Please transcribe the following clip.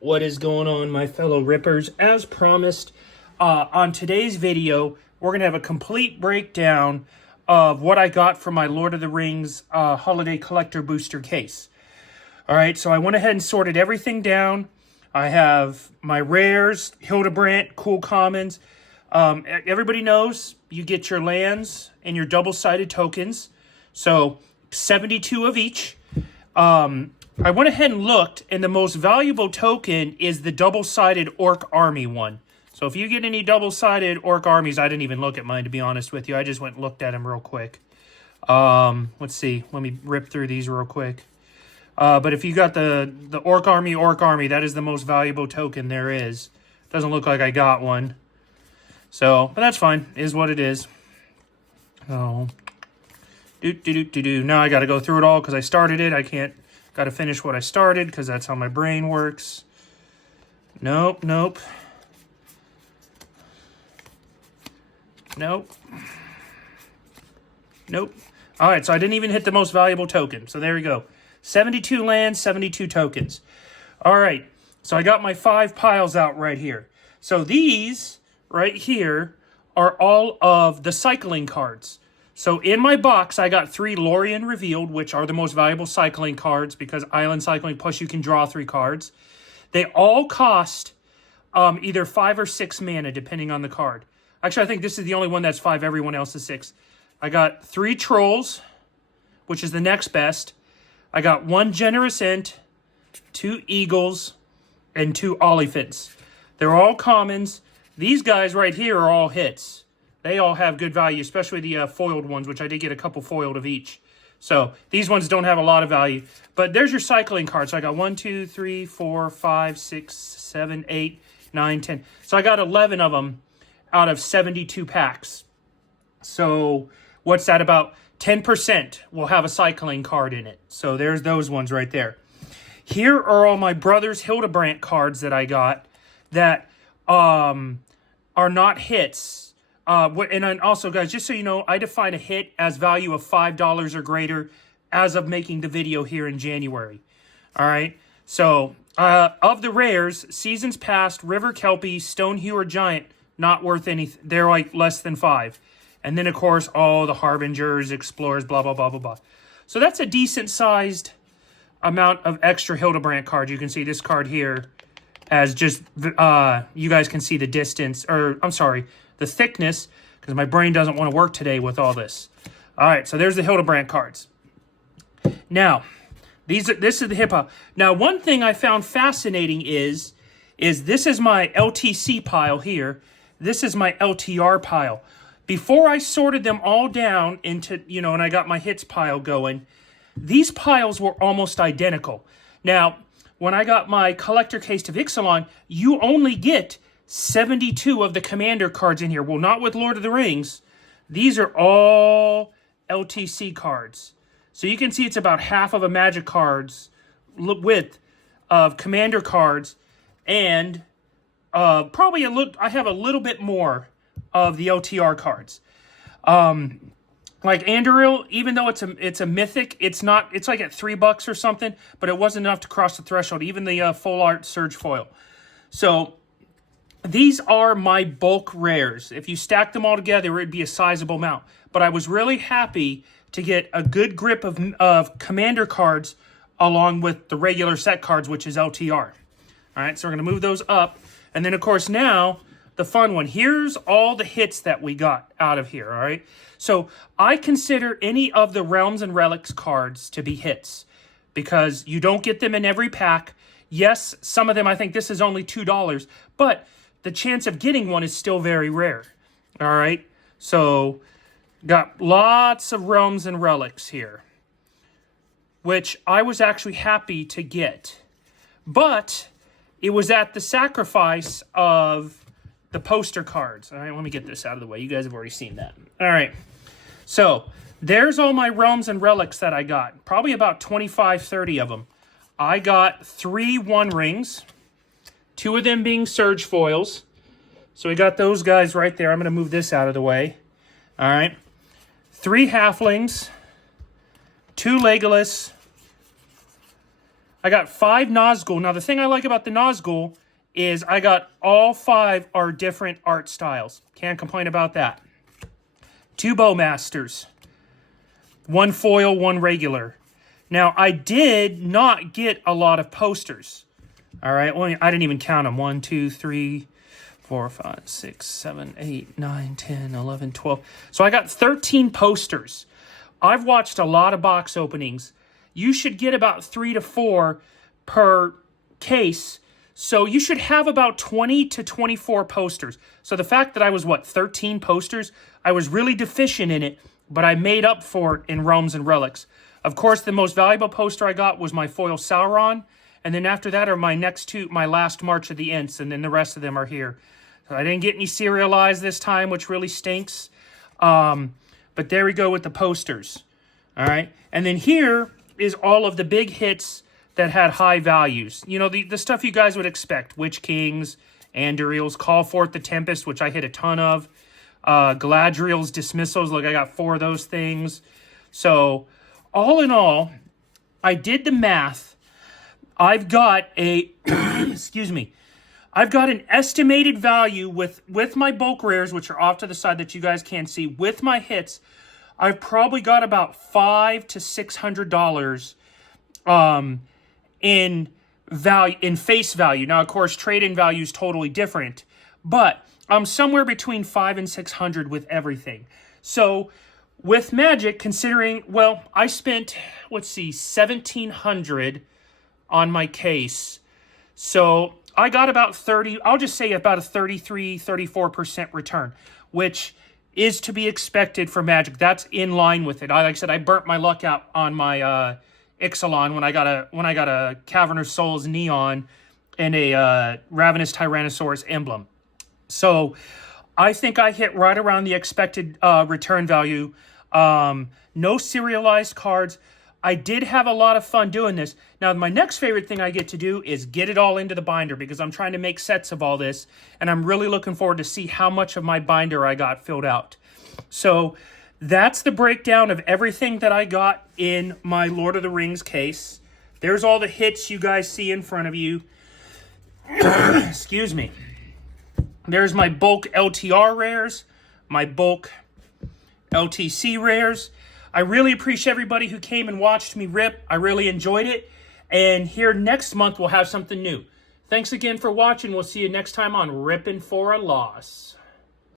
What is going on, my fellow Rippers? As promised, on today's video, we're going to have a complete breakdown of what I got from my Lord of the Rings Holiday Collector Booster case. Alright, so I went ahead and sorted everything down. I have my rares, Hildebrandt, cool commons. Everybody knows you get your lands and your double-sided tokens. So, 72 of each. I went ahead and looked, and the most valuable token is the double-sided Orc Army one. So if you get any double-sided Orc Armies, I didn't even look at mine, to be honest with you. I just went and looked at them real quick. Let's see. Let me rip through these real quick. But if you got the Orc Army, that is the most valuable token there is. Doesn't look like I got one. So, but that's fine. Is what it is. Oh. Now I got to go through it all because I started it. I can't. Got to finish what I started because that's how my brain works. Nope. Nope. All right, so I didn't even hit the most valuable token. So there we go. 72 lands, 72 tokens. All right, so I got my 5 piles out right here. So these right here are all of the cycling cards. So in my box, I got 3 Lorien Revealed, which are the most valuable cycling cards because Island Cycling, plus you can draw 3 cards. They all cost either 5 or 6 mana, depending on the card. Actually, I think this is the only one that's 5. Everyone else is 6. I got 3 Trolls, which is the next best. I got 1 Generous Ent, 2 Eagles, and 2 Oliphants. They're all commons. These guys right here are all hits. They all have good value, especially the foiled ones, which I did get a couple foiled of each. So these ones don't have a lot of value. But there's your cycling card. So I got 1, 2, 3, 4, 5, 6, 7, 8, 9, 10. So I got 11 of them out of 72 packs. So what's that, about 10% will have a cycling card in it. So there's those ones right there. Here are all my brother's Hildebrandt cards that I got that are not hits. And then also, guys, just so you know, I define a hit as value of $5 or greater as of making the video here in January. All right. So, of the rares, Seasons Past, River Kelpie, Stonehewer Giant, not worth anything. They're like less than 5. And then, of course, all the Harbingers, Explorers, blah, blah, blah, blah, blah. So that's a decent-sized amount of extra Hildebrandt cards. You can see this card here as just, you guys can see the distance, or I'm sorry, the thickness, because my brain doesn't want to work today with all this. All right, so there's the Hildebrandt cards. Now, this is the hip hop. Now, one thing I found fascinating is this is my LTC pile here. This is my LTR pile. Before I sorted them all down into, and I got my hits pile going, these piles were almost identical. Now, when I got my collector case of Ixalan, you only get 72 of the commander cards in here. Well, not with Lord of the Rings. These are all LTC cards. So you can see it's about half of a Magic cards width of commander cards, and probably I have a little bit more of the LTR cards. Like Anduril, even though it's a mythic, it's like at $3 or something, but it wasn't enough to cross the threshold. Even the full art Surge foil. So these are my bulk rares. If you stack them all together, it'd be a sizable amount. But I was really happy to get a good grip of commander cards along with the regular set cards, which is LTR. All right, so we're going to move those up. And then, of course, now the fun one. Here's all the hits that we got out of here, all right? So I consider any of the Realms and Relics cards to be hits because you don't get them in every pack. Yes, some of them, I think this is only $2, but the chance of getting one is still very rare, all right? So got lots of Realms and Relics here, which I was actually happy to get. But it was at the sacrifice of the poster cards. All right, let me get this out of the way. You guys have already seen that. All right, so there's all my Realms and Relics that I got. Probably about 25, 30 of them. I got 3 One Rings, 2 of them being Surge foils. So we got those guys right there. I'm going to move this out of the way. All right. 3 Halflings, 2 Legolas, I got 5 Nazgul. Now, the thing I like about the Nazgul is I got all 5 are different art styles. Can't complain about that. 2 Bowmasters. 1 foil, 1 regular. Now, I did not get a lot of posters. All right, well, I didn't even count them. 1, 2, 3, 4, 5, 6, 7, 8, 9, 10, 11, 12. So I got 13 posters. I've watched a lot of box openings. You should get about 3 to 4 per case. So you should have about 20 to 24 posters. So the fact that I was, 13 posters, I was really deficient in it, but I made up for it in Realms and Relics. Of course, the most valuable poster I got was my foil Sauron, and then after that are my last March of the Ents, and then the rest of them are here. So I didn't get any serialized this time, which really stinks. But there we go with the posters. All right, and then here is all of the big hits that had high values. You know, the stuff you guys would expect. Witch Kings, Andurils, Call Forth the Tempest, which I hit a ton of. Galadriel's Dismissals, look, I got 4 of those things. So, all in all, I did the math. I've got a, excuse me, I've got an estimated value with my bulk rares, which are off to the side that you guys can't see, with my hits, I've probably got about $500 to $600 in value, in face value. Now, of course, trade-in value is totally different, but I'm somewhere between 500 and 600 with everything. So with Magic, considering, well, I spent, let's see, $1,700 on my case. So I got about 30, I'll just say about a 33, 34% return, which is to be expected for Magic. That's in line with it. Like I said, I burnt my luck out on my Ixalan when I got a Cavernous Souls Neon and a Ravenous Tyrannosaurus emblem. So I think I hit right around the expected return value. No serialized cards. I did have a lot of fun doing this. Now, my next favorite thing I get to do is get it all into the binder because I'm trying to make sets of all this, and I'm really looking forward to see how much of my binder I got filled out. So that's the breakdown of everything that I got in my Lord of the Rings case. There's all the hits you guys see in front of you. Excuse me. There's my bulk LTR rares, my bulk LTC rares. I really appreciate everybody who came and watched me rip. I really enjoyed it. And here next month, we'll have something new. Thanks again for watching. We'll see you next time on Rippin' for a Loss.